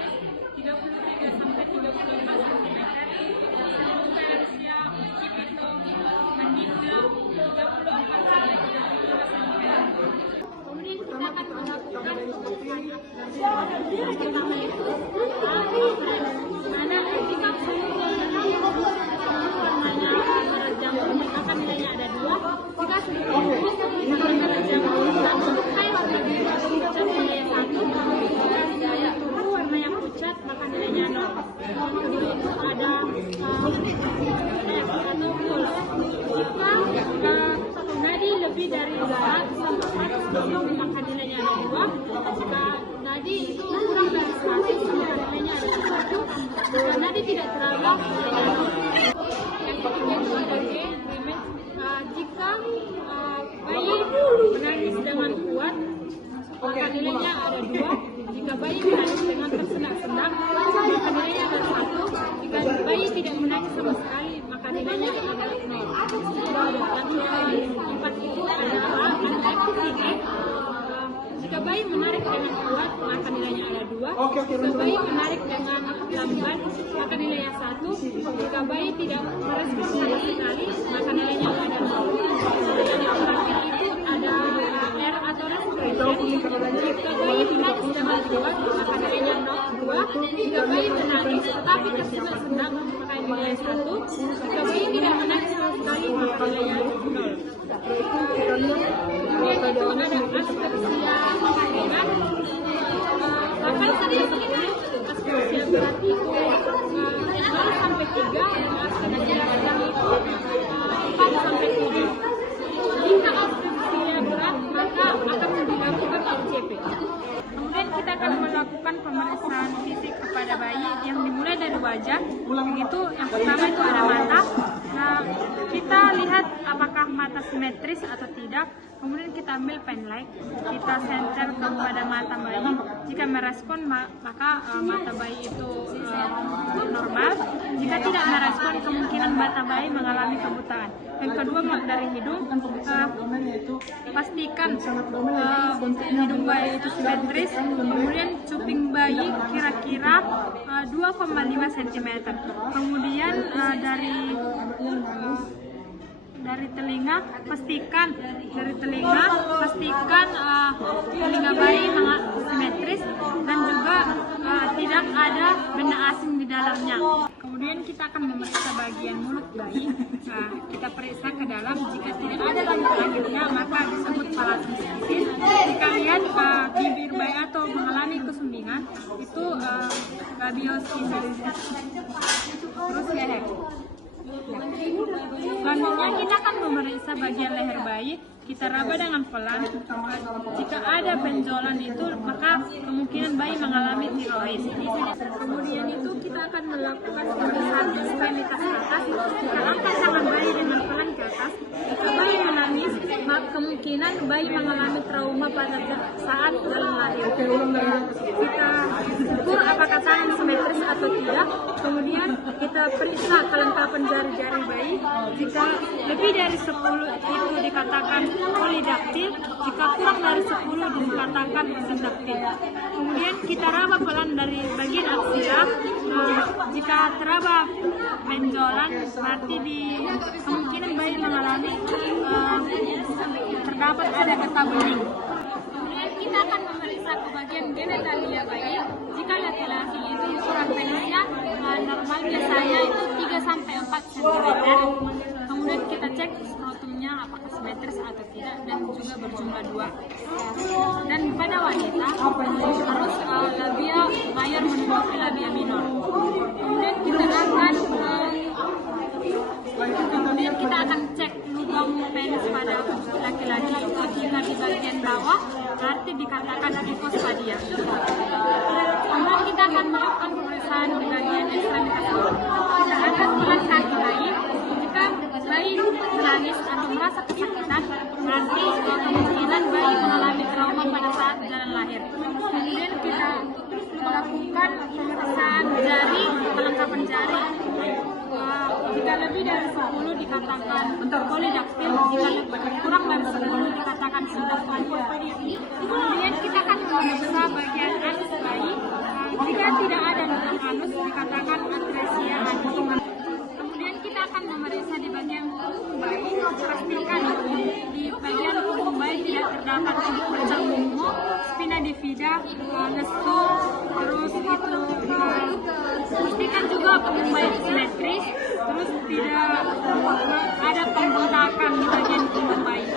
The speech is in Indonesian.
garis 33 sampai 34 cm. Sampai usia mosquito meninggal 34 sampai 35 cm. Kemudian kita akan melakukan pertama itu mana ketika warna jamur maka nilainya ada 2. Jika sudah fokus warna jamur untuk air warna biru pucat nilainya 1. Jika turun warna yang pucat maka nilainya 0. Kedua itu ada atau puls. Jika nadi lebih dari 100 sampai 110 maka nilainya ada 2. Jika nadi itu kurang dari 100 maka nilainya ada 1. Jika nadi tidak terabak nilainya 0. Yang ketiga itu ada G, jika bayi menangis dengan kuat maka nilainya ada 2. Jika bayi menangis dengan tersendak-sendak maka nilainya ada 1. Jika bayi tidak menangis sama sekali maka nilainya ada 0. Yang keempat itu adalah unactive. Jika bayi menarik dengan kuat maka nilainya ada 2. Jika bayi menarik dengan lambat maka nilainya 1. Jika bayi tidak merespon sama sekali maka nilainya ada 0. Yang terakhir itu ada R atau respiration. Jika bayi menangis dengan kuat maka nilainya 2. Jika bayi menangis tetapi tersendak-sendak maka nilainya 1. Jika bayi tidak menangis sama sekali maka nilainya 0. Kemudian itu ada asfiksia kandungan. Bahkan tadi asfiksia berat itu 0 sampai 3, asfiksia sedang itu 4 sampai 7. Jika asfiksia berat maka akan dilakukan LCP. Kemudian kita akan melakukan pemeriksaan fisik kepada bayi yang dimulai dari wajah. Itu yang pertama itu ada mata. Nah, kita lihat apakah mata simetris atau tidak. Kemudian kita ambil pen light, kita center kepada mata bayi. Jika merespon maka mata bayi itu normal. Jika tidak merespon kemungkinan mata bayi mengalami kebutaan. Yang kedua dari hidung, pastikan hidung bayi itu simetris. Kemudian cuping bayi kira-kira 2,5 cm. Kemudian dari telinga pastikan telinga bayi simetris dan juga tidak ada benda asing di dalamnya. Kemudian kita akan memeriksa bagian mulut bayi. Nah, kita periksa ke dalam. Jika tidak ada lanjut-lanjutnya maka disebut palatisitis. Jika lihat bibir bayi atau mengalami kesumbingan itu labioskisis. Terus leher. Selanjutnya kita akan memeriksa bagian leher bayi. Kita raba dengan pelan. Jika ada benjolan itu maka kemungkinan bayi mengalami tiroid. Kemudian itu kita akan melakukan pemeriksaan ekstremitas atas. Kita angkat tangan bayi dengan pelan ke atas. Jika bayi menangis maka kemungkinan bayi mengalami trauma pada saat dalam lahir. Kita ukur apakah tangan simetris atau tidak. Kemudian kita periksa kelengkapan jari-jari bayi. Jika lebih dari 10 itu dikatakan polidaktil, jika kurang dari 10 dikatakan sindaktil. Kemudian kita raba pelan dari bagian aksila. Jika teraba benjolan berarti kemungkinan bayi mengalami terdapat ada getah bening. Kemudian kita akan memeriksa ke bagian genitalia bayi. Jika laki-laki itu ukuran penisnya normal biasanya itu 3 sampai 4 cm. Kemudian kita cek skrotumnya apakah simetris atau tidak dan juga berjumlah 2. Dan pada wanita harus labia mayor menutupi labia minor. Kemudian kita akan cek lubang penis pada laki-laki. Jika di bagian bawah berarti dikatakan hipospadia. Kemudian kita akan melakukan pemeriksaan di bagian ekstremitas. Kita akan bukan kaki bayi. Jika bayi menangis atau merasa kesakitan, berarti kemungkinan bayi mengalami trauma pada saat jalan lahir. Kemudian kita melakukan pemeriksaan jari, kelengkapan jari. Jika lebih dari 10 dikatakan polidaktil, jika kurang dari 10 dikatakan sindaktil. Kemudian kita akan memeriksa bagian anus bayi. Jika tidak terus dikatakan atresia anus. Kemudian kita akan memeriksa di bagian punggung bayi, pastikan di bagian punggung bayi tidak terdapat bercak ungu, spina bifida, lesu, terus itu pastikan juga punggung bayi simetris, terus tidak ada pembengkakan di bagian punggung bayi.